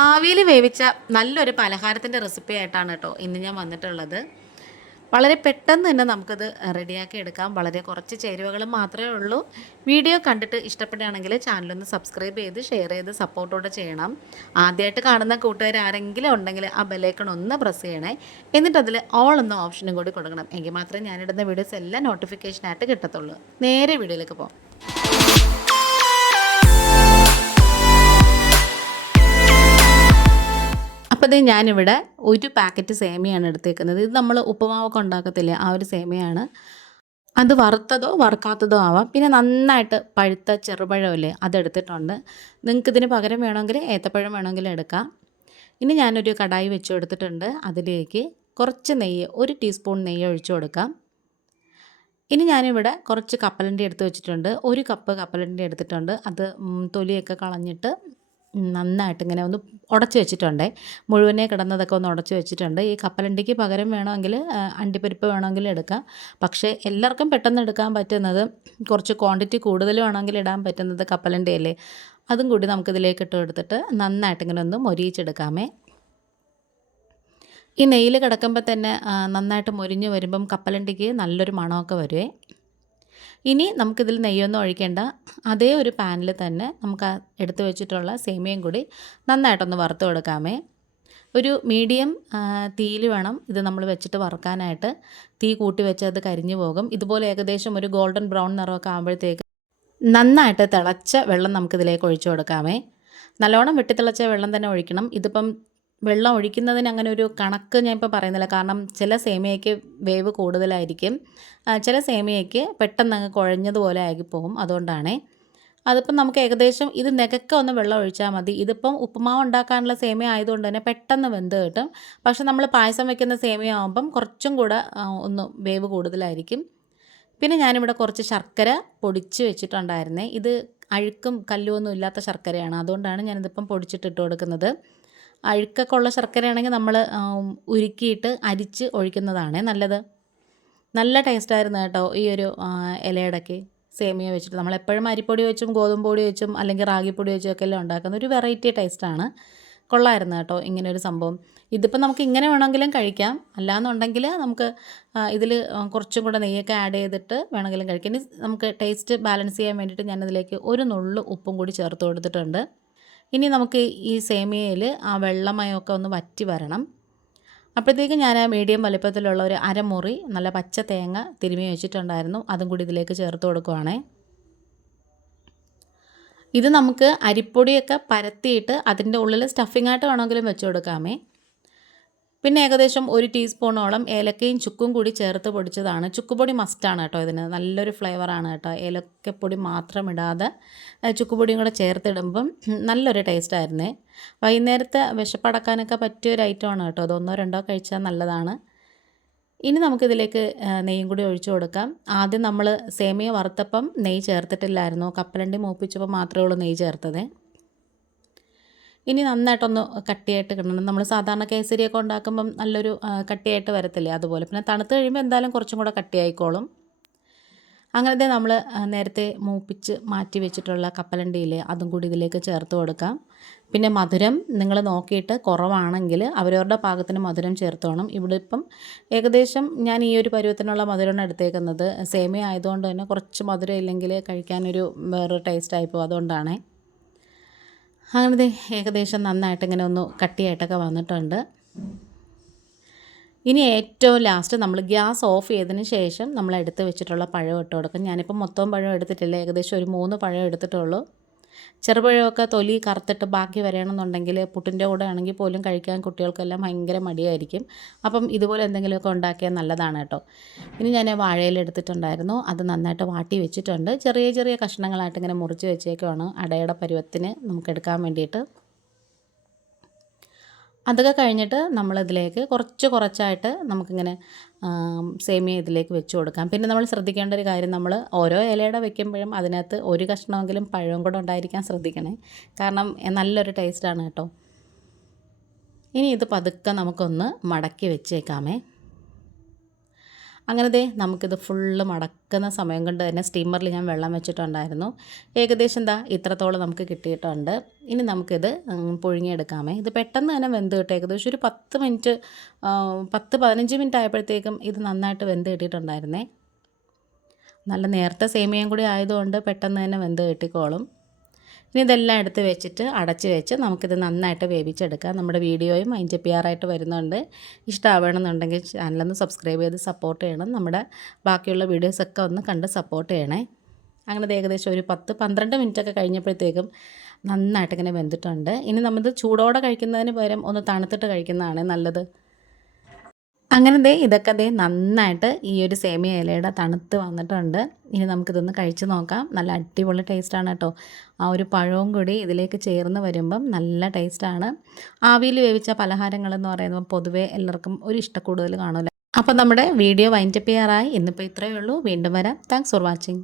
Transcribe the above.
ആവിയിൽ വേവിച്ച നല്ലൊരു പലഹാരത്തിന്റെ റെസിപ്പി ആയിട്ടാണ് കേട്ടോ ഇന്ന് ഞാൻ വന്നിട്ടുള്ളത്. വളരെ പെട്ടെന്ന് തന്നെ നമുക്കത് റെഡിയാക്കി എടുക്കാം. വളരെ കുറച്ച് ചേരുവകൾ മാത്രമേ ഉള്ളൂ. വീഡിയോ കണ്ടിട്ട് ഇഷ്ടപ്പെടുകയാണെങ്കിൽ ചാനലൊന്ന് സബ്സ്ക്രൈബ് ചെയ്ത് ഷെയർ ചെയ്ത് സപ്പോർട്ടോടെ ചെയ്യണം. ആദ്യമായിട്ട് കാണുന്ന കൂട്ടുകാർ ആരെങ്കിലും ഉണ്ടെങ്കിൽ ആ ബെല്ലൈക്കൺ ഒന്ന് പ്രസ് ചെയ്യണേ. എന്നിട്ട് അതിൽ ഓൾ എന്ന ഓപ്ഷനും കൂടി കൊടുക്കണം. എങ്കിൽ മാത്രമേ ഞാനിടുന്ന വീഡിയോസ് എല്ലാം നോട്ടിഫിക്കേഷനായിട്ട് കിട്ടത്തുള്ളൂ. നേരെ വീഡിയോയിലേക്ക് പോകാം. അപ്പോൾ ഇത് ഞാനിവിടെ ഒരു പാക്കറ്റ് സേമിയാണ് എടുത്തേക്കുന്നത്. ഇത് നമ്മൾ ഉപ്പുമാവൊക്കെ ഉണ്ടാക്കത്തില്ലേ? ആ ഒരു സേമിയാണ്. അത് വറുത്തതോ വറുക്കാത്തതോ ആവാം. പിന്നെ നന്നായിട്ട് പഴുത്ത ചെറുപഴമില്ലേ അതെടുത്തിട്ടുണ്ട് നിങ്ങൾക്ക് ഇതിന് പകരം വേണമെങ്കിൽ ഏത്തപ്പഴം വേണമെങ്കിൽ എടുക്കാം. ഇനി ഞാനൊരു കടായി വെച്ച് കൊടുത്തിട്ടുണ്ട്. അതിലേക്ക് കുറച്ച് നെയ്യ് ഒരു ടീസ്പൂൺ നെയ്യ് ഒഴിച്ചു കൊടുക്കാം. ഇനി ഞാനിവിടെ കുറച്ച് കപ്പലണ്ടി എടുത്ത് വെച്ചിട്ടുണ്ട്. ഒരു കപ്പ് കപ്പലണ്ടി എടുത്തിട്ടുണ്ട്. അത് തൊലിയൊക്കെ കളഞ്ഞിട്ട് നന്നായിട്ട് ഇങ്ങനെ ഒന്ന് ഉടച്ചു വെച്ചിട്ടുണ്ട്. മുഴുവനെ കിടന്നതൊക്കെ ഒന്ന് ഉടച്ചു വെച്ചിട്ടുണ്ട്. ഈ കപ്പലണ്ടിക്ക് പകരം വേണമെങ്കിൽ അണ്ടിപ്പരിപ്പ് വേണമെങ്കിൽ എടുക്കാം. പക്ഷേ എല്ലാവർക്കും പെട്ടെന്ന് എടുക്കാൻ പറ്റുന്നത് കുറച്ച് ക്വാണ്ടിറ്റി കൂടുതൽ വേണമെങ്കിൽ ഇടാൻ പറ്റുന്നത് കപ്പലണ്ടിയല്ലേ? അതും കൂടി നമുക്കിതിലേക്ക് ഇട്ട് കൊടുത്തിട്ട് നന്നായിട്ട് ഇങ്ങനെ ഒന്ന് മൊരിയിച്ചെടുക്കാമേ. ഈ നെയ്യിൽ കിടക്കുമ്പോൾ തന്നെ നന്നായിട്ട് മൊരിഞ്ഞ് വരുമ്പം കപ്പലണ്ടിക്ക് നല്ലൊരു മണമൊക്കെ വരുവേ. ഇനി നമുക്കിതിൽ നെയ്യൊന്നും ഒഴിക്കേണ്ട. അതേ ഒരു പാനിൽ തന്നെ നമുക്ക് എടുത്തു വെച്ചിട്ടുള്ള സേമിയയും കൂടി നന്നായിട്ടൊന്ന് വറുത്ത് കൊടുക്കാമേ. ഒരു മീഡിയം തീയിൽ വേണം ഇത് നമ്മൾ വെച്ചിട്ട് വറുക്കാനായിട്ട്. തീ കൂട്ടി വെച്ച് അത് കരിഞ്ഞു പോകും. ഇതുപോലെ ഏകദേശം ഒരു ഗോൾഡൻ ബ്രൗൺ നിറമൊക്കെ ആകുമ്പോഴത്തേക്ക് നന്നായിട്ട് തിളച്ച വെള്ളം നമുക്കിതിലേക്ക് ഒഴിച്ചു കൊടുക്കാമേ. നല്ലോണം വെട്ടിത്തിളച്ച വെള്ളം തന്നെ ഒഴിക്കണം. ഇതിപ്പം വെള്ളം ഒഴിക്കുന്നതിന് അങ്ങനെ ഒരു കണക്ക് ഞാൻ ഇപ്പോൾ പറയുന്നില്ല. കാരണം ചില സേമിയയ്ക്ക് വേവ് കൂടുതലായിരിക്കും. ചില സേമിയയ്ക്ക് പെട്ടെന്ന് അങ്ങ് കുഴഞ്ഞതുപോലെ ആയി പോകും അതുകൊണ്ടാണേ. അതിപ്പം നമുക്ക് ഏകദേശം ഇത് നികക്ക ഒന്ന് വെള്ളം ഒഴിച്ചാൽ മതി. ഇതിപ്പം ഉപ്പുമാവ് ഉണ്ടാക്കാനുള്ള സേമിയ ആയതുകൊണ്ട് തന്നെ പെട്ടെന്ന് വെന്ത് കിട്ടും. പക്ഷെ നമ്മൾ പായസം വെക്കുന്ന സേമിയ ആകുമ്പം കുറച്ചും കൂടെ ഒന്ന് വേവ് കൂടുതലായിരിക്കും. പിന്നെ ഞാനിവിടെ കുറച്ച് ശർക്കര പൊടിച്ച് വെച്ചിട്ടുണ്ടായിരുന്നേ. ഇത് അഴുക്കും കല്ലുമൊന്നും ഇല്ലാത്ത ശർക്കരയാണ്. അതുകൊണ്ടാണ് ഞാനിതിപ്പം പൊടിച്ചിട്ട് ഇട്ട് കൊടുക്കുന്നത്. അഴുക്കൊക്കെ ഉള്ള ശർക്കരയാണെങ്കിൽ നമ്മൾ ഉരുക്കിയിട്ട് അരിച്ച് ഒഴിക്കുന്നതാണ് നല്ലത്. നല്ല ടേസ്റ്റായിരുന്നു കേട്ടോ ഈ ഒരു ആ, ഇലയുടെക്ക് സേമിയ വെച്ചിട്ട് നമ്മൾ എപ്പോഴും അരിപ്പൊടി വെച്ചും ഗോതമ്പ് പൊടി വെച്ചും അല്ലെങ്കിൽ റാഗിപ്പൊടി വെച്ചും ഒക്കെ എല്ലാം ഉണ്ടാക്കുന്ന ഒരു വെറൈറ്റി ടേസ്റ്റാണ് കൊള്ളായിരുന്നു കേട്ടോ ഇങ്ങനെ ഒരു സംഭവം. ഇതിപ്പോൾ നമുക്ക് ഇങ്ങനെ വേണമെങ്കിലും കഴിക്കാം. അല്ലാന്നുണ്ടെങ്കിൽ നമുക്ക് ഇതിൽ കുറച്ചും കൂടെ നെയ്യൊക്കെ ആഡ് ചെയ്തിട്ട് വേണമെങ്കിലും കഴിക്കാം. ഇനി നമുക്ക് ടേസ്റ്റ് ബാലൻസ് ചെയ്യാൻ വേണ്ടിയിട്ട് ഞാനതിലേക്ക് ഒരു നുള്ളു ഉപ്പും കൂടി ചേർത്ത് കൊടുത്തിട്ടുണ്ട്. ഇനി നമുക്ക് ഈ സേമിയയിൽ ആ വെള്ളമയമൊക്കെ ഒന്ന് വറ്റി വരണം. അപ്പോഴത്തേക്ക് ഞാൻ ആ മീഡിയം വലിപ്പത്തിലുള്ള ഒരു അരമുറി നല്ല പച്ച തേങ്ങ തിരുമി വെച്ചിട്ടുണ്ടായിരുന്നു. അതും കൂടി ഇതിലേക്ക് ചേർത്ത് കൊടുക്കുവാണേ. ഇത് നമുക്ക് അരിപ്പൊടിയൊക്കെ പരത്തിയിട്ട് അതിന്റെ ഉള്ളിൽ സ്റ്റഫിംഗ് ആയിട്ട് വേണമെങ്കിലും വെച്ച് കൊടുക്കാമേ. പിന്നെ ഏകദേശം ഒരു ടീസ്പൂണോളം ഏലക്കയും ചുക്കും കൂടി ചേർത്ത് പൊടിച്ചതാണ്. ചുക്കുപൊടി മസ്റ്റാണ് കേട്ടോ ഇതിന്. നല്ലൊരു ഫ്ലേവറാണ് കേട്ടോ. ഏലക്കപ്പൊടി മാത്രം ഇടാതെ ചുക്കുപൊടിയും കൂടെ ചേർത്തിടുമ്പം നല്ലൊരു ടേസ്റ്റായിരുന്നേ വൈകുന്നേരത്തെ വിശപ്പടക്കാനൊക്കെ പറ്റിയ ഒരു ഐറ്റമാണ് കേട്ടോ. അതൊന്നോ രണ്ടോ കഴിച്ചാൽ നല്ലതാണ്. ഇനി നമുക്കിതിലേക്ക് നെയ്യും കൂടി ഒഴിച്ചു കൊടുക്കാം. ആദ്യം നമ്മൾ സേമിയ വറുത്തപ്പം നെയ്യ് ചേർത്തിട്ടില്ലായിരുന്നു. കപ്പലണ്ടി മൂപ്പിച്ചപ്പോൾ മാത്രമേ ഉള്ളൂ നെയ്യ് ചേർത്തത്. ഇനി നന്നായിട്ടൊന്ന് കട്ടിയായിട്ട് കിടണം നമ്മൾ സാധാരണ കേസരിയൊക്കെ ഉണ്ടാക്കുമ്പം നല്ലൊരു കട്ടിയായിട്ട് വരത്തില്ലേ അതുപോലെ. പിന്നെ തണുത്ത് കഴിയുമ്പോൾ എന്തായാലും കുറച്ചും കൂടെ കട്ടിയായിക്കോളും. അങ്ങനത്തെ നമ്മൾ നേരത്തെ മൂപ്പിച്ച് മാറ്റി വെച്ചിട്ടുള്ള കപ്പലണ്ടിയില്ലേ അതും കൂടി ഇതിലേക്ക് ചേർത്ത് കൊടുക്കാം. പിന്നെ മധുരം നിങ്ങൾ നോക്കിയിട്ട് കുറവാണെങ്കിൽ അവരവരുടെ പാകത്തിന് മധുരം ചേർത്തോണം ഇവിടെ ഇപ്പം ഏകദേശം ഞാൻ ഈ ഒരു പരുവത്തിനുള്ള മധുരമാണ് എടുത്തേക്കുന്നത്. സേമിയ ആയതുകൊണ്ട് തന്നെ കുറച്ച് മധുരം ഇല്ലെങ്കിൽ കഴിക്കാനൊരു വേറൊരു ടേസ്റ്റ് ആയിപ്പോൾ അതുകൊണ്ടാണേ. അങ്ങനെ ദേ ഏകദേശം നന്നായിട്ട് ഇങ്ങനെ ഒന്ന് കട്ടിയായിട്ടൊക്കെ വന്നിട്ടുണ്ട്. ഇനി ഏറ്റവും ലാസ്റ്റ് നമ്മൾ ഗ്യാസ് ഓഫ് ചെയ്തതിന് ശേഷം നമ്മൾ എടുത്ത് വെച്ചിട്ടുള്ള പഴം ഇട്ട് കൊടുക്കും. ഞാനിപ്പോൾ മൊത്തം പഴം എടുത്തിട്ടില്ല. ഏകദേശം ഒരു മൂന്ന് പഴം എടുത്തിട്ടുള്ളൂ. ചെറുപഴമൊക്കെ തൊലി കറുത്തിട്ട് ബാക്കി വരണമെന്നുണ്ടെങ്കിൽ പുട്ടിന്റെ കൂടെ ആണെങ്കിൽ പോലും കഴിക്കാൻ കുട്ടികൾക്കെല്ലാം ഭയങ്കര മടിയായിരിക്കും. അപ്പം ഇതുപോലെ എന്തെങ്കിലുമൊക്കെ ഉണ്ടാക്കിയാൽ നല്ലതാണ് കേട്ടോ. ഇനി ഞാൻ വാഴയിൽ എടുത്തിട്ടുണ്ടായിരുന്നു. അത് നന്നായിട്ട് വാട്ടി വെച്ചിട്ടുണ്ട്. ചെറിയ ചെറിയ കഷ്ണങ്ങളായിട്ട് ഇങ്ങനെ മുറിച്ച് വെച്ചേക്കുവാണ് അടയുടെ പരുവത്തിന് നമുക്ക് എടുക്കാൻ വേണ്ടിയിട്ട്. അതൊക്കെ കഴിഞ്ഞിട്ട് നമ്മളിതിലേക്ക് കുറച്ച് കുറച്ചായിട്ട് നമുക്കിങ്ങനെ സേമിയ ഇതിലേക്ക് വെച്ച് കൊടുക്കാം. പിന്നെ നമ്മൾ ശ്രദ്ധിക്കേണ്ട ഒരു കാര്യം നമ്മൾ ഓരോ ഇലയുടെ വെക്കുമ്പോഴും അതിനകത്ത് ഒരു കഷ്ണമെങ്കിലും പഴവും കൂടെ ഉണ്ടായിരിക്കാൻ ശ്രദ്ധിക്കണേ. കാരണം നല്ലൊരു ടേസ്റ്റാണ് കേട്ടോ. ഇനി ഇത് പതുക്കെ നമുക്കൊന്ന് മടക്കി വെച്ചേക്കാമേ. അങ്ങനെ ദേ നമുക്കിത് ഫുള്ള് മടക്കുന്ന സമയം കൊണ്ട് തന്നെ സ്റ്റീമറിൽ ഞാൻ വെള്ളം വെച്ചിട്ടുണ്ടായിരുന്നു. ഏകദേശം എന്താ ഇത്രത്തോളം നമുക്ക് കിട്ടിയിട്ടുണ്ട്. ഇനി നമുക്കിത് പുഴുങ്ങിയെടുക്കാമേ. ഇത് പെട്ടെന്ന് തന്നെ വെന്ത് കിട്ടും. ഏകദേശം ഒരു പത്ത് മിനിറ്റ് പത്ത് പതിനഞ്ച് മിനിറ്റ് ആയപ്പോഴത്തേക്കും ഇത് നന്നായിട്ട് വെന്ത് കിട്ടിയിട്ടുണ്ടായിരുന്നേ. നല്ല നേരത്തെ സേമിയയും കൂടി ആയതുകൊണ്ട് പെട്ടെന്ന് തന്നെ വെന്ത് കിട്ടിക്കോളും. ഇനി ഇതെല്ലാം എടുത്ത് വെച്ചിട്ട് അടച്ച് വെച്ച് നമുക്കിത് നന്നായിട്ട് വേവിച്ചെടുക്കാം. നമ്മുടെ വീഡിയോയും അതിന്റെ പി ആറായിട്ട് വരുന്നുണ്ട്. ഇഷ്ടമാവണമെന്നുണ്ടെങ്കിൽ ചാനലൊന്ന് സബ്സ്ക്രൈബ് ചെയ്ത് സപ്പോർട്ട് ചെയ്യണം. നമ്മുടെ ബാക്കിയുള്ള വീഡിയോസൊക്കെ ഒന്ന് കണ്ട് സപ്പോർട്ട് ചെയ്യണേ. അങ്ങനെ ഏകദേശം ഒരു പത്ത് പന്ത്രണ്ട് മിനിറ്റൊക്കെ കഴിഞ്ഞപ്പോഴത്തേക്കും നന്നായിട്ട് ഇങ്ങനെ വെന്തിട്ടുണ്ട്. ഇനി നമ്മൾ ചൂടോടെ കഴിക്കുന്നതിന് പകരം ഒന്ന് തണുത്തിട്ട് കഴിക്കുന്നതാണ് നല്ലത്. അങ്ങനെ ദേ ഇതൊക്കെ ദേ നന്നായിട്ട് ഈ ഒരു സേമിയ ഇലയുടെ തണുത്ത് വന്നിട്ടുണ്ട്. ഇനി നമുക്കിതൊന്ന് കഴിച്ച് നോക്കാം. നല്ല അടിപൊളി ടേസ്റ്റാണ് കേട്ടോ. ആ ഒരു പഴവും കൂടി ഇതിലേക്ക് ചേർന്ന് വരുമ്പം നല്ല ടേസ്റ്റാണ്. ആവിയിൽ വേവിച്ച പലഹാരങ്ങളെന്ന് പറയുമ്പോൾ പൊതുവേ എല്ലാവർക്കും ഒരു ഇഷ്ടക്കൂടുതൽ കാണില്ല അപ്പോൾ നമ്മുടെ വീഡിയോ വൈൻഡപ്പ് ചെയ്യാറായി. ഇന്നിപ്പോൾ ഇത്രയേ ഉള്ളൂ. വീണ്ടും വരാം. Thanks for watching.